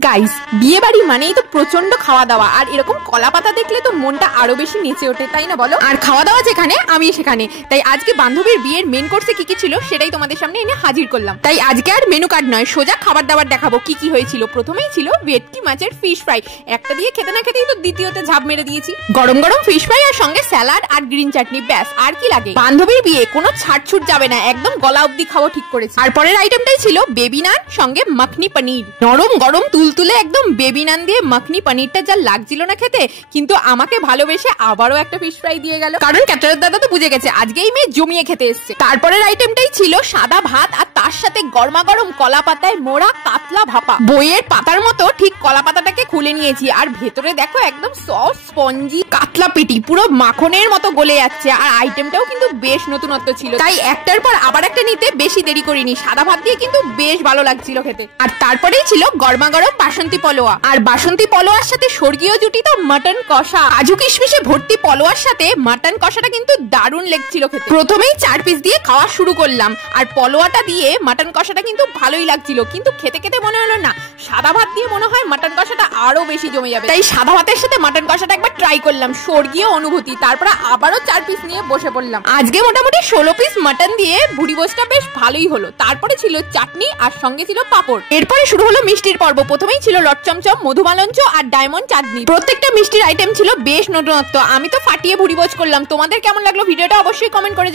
Guys, বিয়ে বাড়ি মানেই তো প্রচন্ড খাওয়া দাওয়া, আর এরকম কলা পাতা দেখলে তো মনটা আরো বেশি নেচে ওঠে, তাই না বলো? আর খাওয়া দাওয়া যেখানে আমি সেখানে, তাই আজকে বান্ধবীর বিয়ের মেন কোর্সে কি কি ছিল সেটাই তোমাদের সামনে এনে হাজির করলাম। তাই আজকে আর মেনু কার্ড নয়, সোজা খাবার দাবার দেখাবো কি কি হয়েছিল। প্রথমেই ছিল ভেটকি মাছের ফিশ ফ্রাই, একটা দিয়ে খেতে না খেতেই তো দ্বিতীয়তে ঝাঁপ মেরে দিয়েছি। গরম গরম ফিশ ফ্রাই আর সঙ্গে স্যালাড আর গ্রিন চাটনি, ব্যাস আর কি লাগে। বান্ধবীর বিয়ে কোনো ছাড়ছুট যাবে না, একদম গলা অব্দি খাবো ঠিক করেছি। আর পরের আইটেমটাই ছিল বেবি নান সঙ্গে মাখনি পনির, নরম গরম তুলতুলে একদম বেবি নান দিয়ে মাখনি পনিরটা যা লাগছিল না খেতে, কিন্তু আমাকে ভালোবেসে আবারও একটা ফিশ ফ্রাই দিয়ে গেল, কারণ ক্যাটারের দাদা তো বুঝে গেছে আজকেই মেয়ে জমিয়ে খেতে এসছে। তারপরের আইটেমটাই ছিল সাদা ভাত আর তার সাথে গরমা গরম কলা পাতায় মোড়া কাতলা ভাপা। বইয়ের পাতার মতো ঠিক কলা পাতাটাকে খুলে নিয়েছি, আর ভেতরে দেখো একদম সফট স্পঞ্জি কাতলা পেটি, পুরো মাখনের মতো গলে যাচ্ছে। আর আইটেমটাও কিন্তু বেশ নতুনত্ব ছিল, তাই একটার পর আবার একটা নিতে বেশি দেরি করিনি। সাদা ভাত দিয়ে কিন্তু বেশ ভালো লাগছিল খেতে। আর তারপরেই ছিল গরমা গরম বাসন্তী পলোয়া, আর বাসন্তী পলোয়ার সাথে স্বর্গীয় জুটি তো মাটন কষা। কাজু কিশমিশে ভর্তি পলোয়ার সাথে মাটন কষাটা কিন্তু দারুণ লেগছিল খেতে। প্রথমেই 4 পিস দিয়ে খাওয়া শুরু করলাম, আর পলোয়াটা দিয়ে মাটন কষাটা কিন্তু ভালোই লাগছিল, কিন্তু খেতে খেতে মনে হলো না সাদা ভাত দিয়ে মনে হয় মাটন কষাটা আরো বেশি জমে যাবে, তাই সাদা ভাতের সাথে মাটন কষাটা একবার ট্রাই করলাম, স্বর্গীয় অনুভূতি। তারপরে আবারও 4 পিস নিয়ে বসে পড়লাম। আজকে মোটামুটি 16 পিস মাটন দিয়ে ভুড়ি ভোজটা বেশ ভালোই হলো। তারপরে ছিল চাটনি আর সঙ্গে ছিল পাঁপড়। এরপরে শুরু হলো মিষ্টির পর্ব। প্রথমেই ছিল লটচমচম, মধুমালঞ্চ আর ডায়মন্ড চাঁদনি। প্রত্যেকটা মিষ্টির আইটেম ছিল বেশ নতুনত্ব। আমি তো ফাটিয়ে ভুড়ি ভোজ করলাম। তোমাদের কেমন লাগলো ভিডিওটা অবশ্যই কমেন্ট করে জানাও।